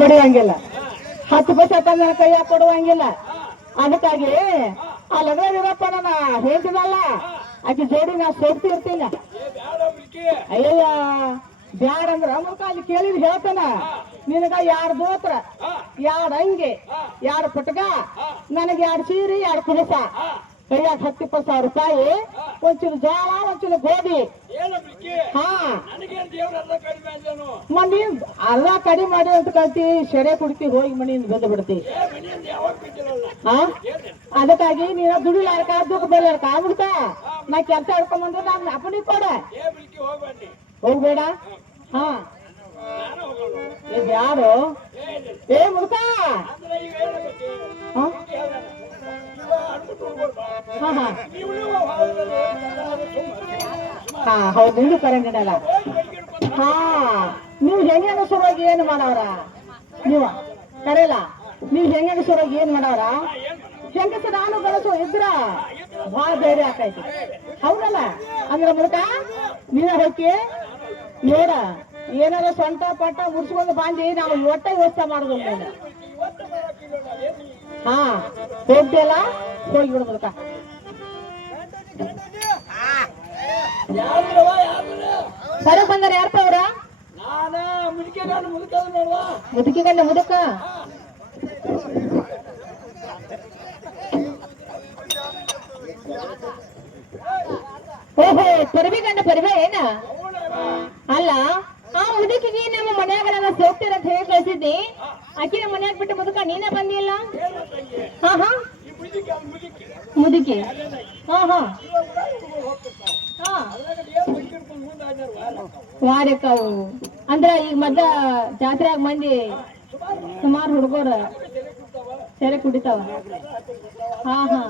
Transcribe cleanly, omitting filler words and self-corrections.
ಹೊಡಿಯಂಗಿಲ್ಲ 10 ಪೈಸೆ ತಂದ ಕೈಯಾಗ ಕೊಡುವಂಗಿಲ್ಲ. ಅದಕ್ಕಾಗಿ ಆ ಲಗ್ನದಿರಪ್ಪ ನನ್ನ ಹೇಳ್ತಿದಲ್ಲ ಆಕೆ ಜೋಡಿ ನಾ ಸೇರ್ತಿ ಇರ್ತೀನಿ. ಅಯ್ಯಯ್ಯ ಬ್ಯಾಡ ಅಂದ್ರ ಮುಖ ಅಲ್ಲಿ ಕೇಳಿದ್ ಹೇಳ್ತಾನ ನಿನಗ 2 ದೋತ್ರ 2 ಅಂಗಿ 2 ಪುಟ್ಗ ನನಗೆ 2 ಸೀರೆ 2 ಕುಲಸ ಕೈಯಾಗ 10-20 ರೂಪಾಯಿ ಒಂಚೂರು ಜೋಳ ಒಂಚೂರು ಗೋಧಿ. ಹಾ ಮನಿ ಅಲ್ಲ ಕಡಿಮೆ ಮಾಡಿ ಅಂತ ಕಲ್ತಿ ಸೆರೆ ಕುಡ್ತಿ ಹೋಗಿ ಮನೆಯಿಂದ ಬಂದು ಬಿಡ್ತಿ. ಹಾ ಅದಕ್ಕಾಗಿ ನೀನು ದುಡಿಲಾರ್ಕ ದುಡ್ಡು ಬೆಳಕ ಆಗ್ಬಿಡ್ತ. ನಾ ಕೆಲಸ ಹಿಡ್ಕೊಂಡ್ಬಂದ್ರೆ ನಾನು ಅಪ್ಪನಿಗೆ ಕೊಡ ಹೋಗ್ಬೇಡ. ಹಾ ಯಾರು ಏ ಮುಡ್ಕ ಹಾ ಹೌದು ನಿಂದು ಕರೆಂಟ್ ಇಡಲ್ಲ. ಹಾ ನೀವು ಹೆಂಗ ಶುರುವಾಗಿ ಏನು ಮಾಡವ್ರ ನೀವು ಕರೆಯಲ್ಲ. ನೀವು ಹೆಂಗ ಶುರುವಾಗಿ ಏನ್ ಮಾಡವ್ರ ಹೆಂಗಸ ನಾನು ಗಳಸು ಇದ್ರ ಭಾಳ ಧೈರ್ಯ ಆಕೈತಿ ಹೌದಲ್ಲ. ಅಂದ್ರ ಮುಡ್ಕ ನೀನ ಹೋಗಿ ನೋಡ ಏನಾರ ಸೊಂಟ ಪಟ್ಟ ಮುಡ್ಸ್ಕೊಂಡು ಬಾಂಧಿ ನಾವು ಒಟ್ಟ ವ್ಯವಸ್ಥೆ ಮಾಡುದಿಲ್ಲ. ಹಾ ಹೋಗ್ತಿಯಲ್ಲ ಹೋಗಿ ಬಿಡು ಮುಡ್ಕ. ಹೊರಗ್ ಬಂದಾರ ಯಾರಪ್ಪ ಅವ್ರ ಮುದುಕಿ ಗಂಡ ಮುದುಕ. ಓಹೋ ಪರಿಬಿ ಗಂಡ ಪರಿಬೆ ಏನ ಅಲ್ಲ. ಆ ಮುದುಕಿಗೆ ನಮ್ಮ ಮನ್ಯಾಗ ಹೋಗ್ತೀರ ಅಂತ ಹೇಳಿ ಕಳ್ಸಿದ್ದಿ. ಆಕಿ ನಮ್ಮ ಮನ್ಯಾಗ ಬಿಟ್ಟು ಮುದುಕ ನೀನೇ ಬಂದಿಲ್ಲ. ಹಾ ಹಾ ಮುದುಕಿ ಹಾ ಹಾ ಹಾ ವಾರಕ್ಕವು ಅಂದ್ರ ಈಗ ಮದ್ದ ಜಾತ್ರೆಯಾಗ ಮಂದಿ ಸುಮಾರು ಹುಡುಗರು ಸೆರೆ ಕುಡಿತಾವ. ಹಾ ಹಾ